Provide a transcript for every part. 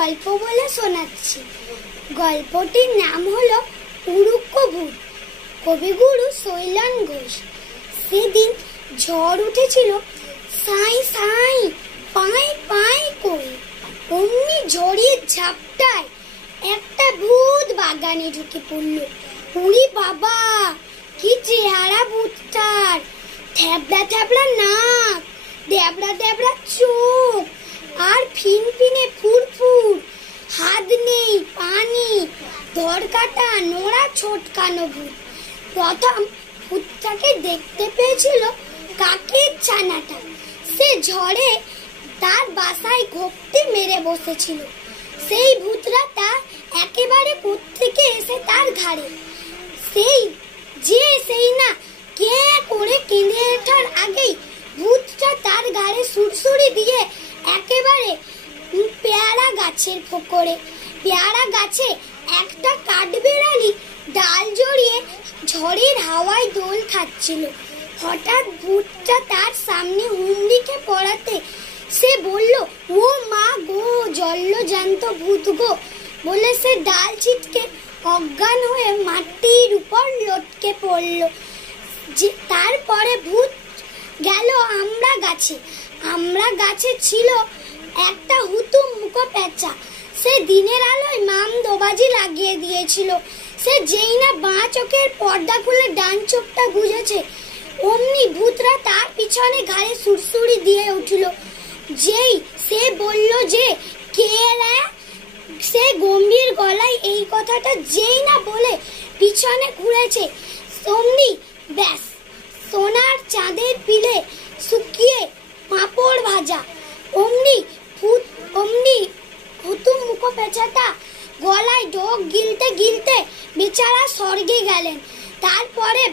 গল্প বলে শোনাচ্ছি। গল্পটির নাম হলো উড়ুক্ক ভূত। কবিগুরু শৈলান ঘোষ। সেদিন ঝড় উঠেছিল সাই সাই পাই পাই করে। অমনি ঝড়ের ঝাপটায় একটা ভূত বাগানে ঢুকে পড়লো। উড়ি বাবা, কি চেহারা ভূতটার! থ্যাবড়া থ্যাবড়া নাক, ড্যাবড়া ড্যাবড়া চোখ, আর ফিনফিনে ফুরফুর। হাত নেই, পা নেই, ধর কাটা নোড়া ছোটকানো ভূত। প্রথম ভূতটাকে দেখতে পেয়েছিল কাকের ছানাটা। সে ঝড়ে তার বাসায় ঘোপটি মেরে বসেছিল। সেই ভূতরা তার একেবারে কোত্থেকে এসে তার ঘাড়ে। সেই না কে করে কেঁদে ওঠার আগেই ভূতটা তার ঘাড়ে সুরসুরি দিয়ে একেবারে পেয়ারা গাছের ফোকরে। পেয়ারা গাছে একটা কাঠবেড়ালি ডাল জড়িয়ে ঝড়ের হাওয়ায় দোল খাচ্ছিল। হঠাৎ ভূতটা তার সামনে হুমড়িকে পড়াতে সে বলল, ও মা গো, জল্লজান্ত ভূত গো, বলে সে ডাল ছিটকে অজ্ঞান হয়ে মাটির উপর লটকে পড়ল। তারপরে ভূত গেল আমড়া গাছে। আমড়া গাছে ছিল একটা হুতুম মুখো পেঁচা। সে দিনের আলোয় মাম দোবাজি লাগিয়ে দিয়েছিল। সে যেই না বাঁ চোখের পর্দা খুলে ডান চোখটা বুঝেছে, অমনি ভূতরা তার পিছনে ঘাড়ে সুরসুরি দিয়ে উঠল। যেই সে বলল যে কে রে, সে গম্ভীর গলায় এই কথাটা যেই না বলে পিছনে ঘুরেছে, অমনি ব্যাস, সোনার চাঁদের পিলে শুকিয়ে পাঁপড় ভাজা। অমনি হুতুম মুখো পেঁচাটা গলায় ঢোক গিলতে গিলতে বেচারা স্বর্গে গেলেন। তারপরে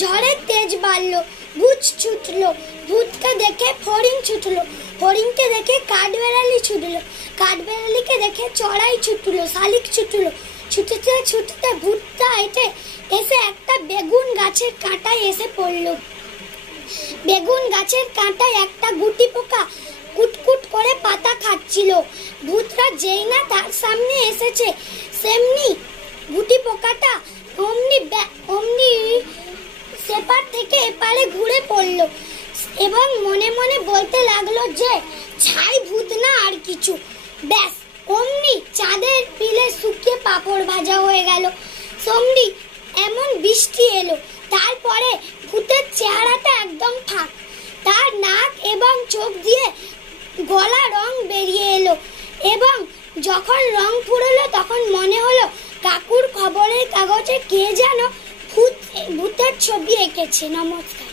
ঝড়ের তেজ বাড়লো, ভূত ছুটলো। ভূতকে দেখে ফড়িং ছুটলো, ফড়িংকে দেখে কাঠবেড়ালি ছুটলো, কাঠবেড়ালিকে দেখে চড়াই ছুটলো, শালিক ছুটলো। ছুটতে ছুটতে ভূতটা হেঁটে এসে একটা বেগুন গাছের কাঁটায় এসে পড়লো। বেগুন গাছের কাঁটায় একটা গুটি পোকা কুটকুট করে পাতা খাচ্ছিল। ভূতরা যেই না তার সামনে এসেছে, সেমনি গুটি পোকাটা অমনি সেপার থেকে এপারে ঘুরে পড়ল এবং মনে মনে বলতে লাগলো যে ছাই ভূত না আর কিছু। ব্যাস, অমনি চাঁদের পিলে শুকিয়ে পাঁপড় ভাজা হয়ে গেল। সমনি এমন বৃষ্টি এলো। তারপরে ভূতের চেহারাটা একদম ফাঁক, তার নাক এবং চোখ দিয়ে গলা রং বেরিয়ে এলো এবং যখন রং ফুরলো তখন মনে হলো কাকুর খবরের কাগজে কে যেন ভূতের ছবি এঁকেছে। নমস্কার।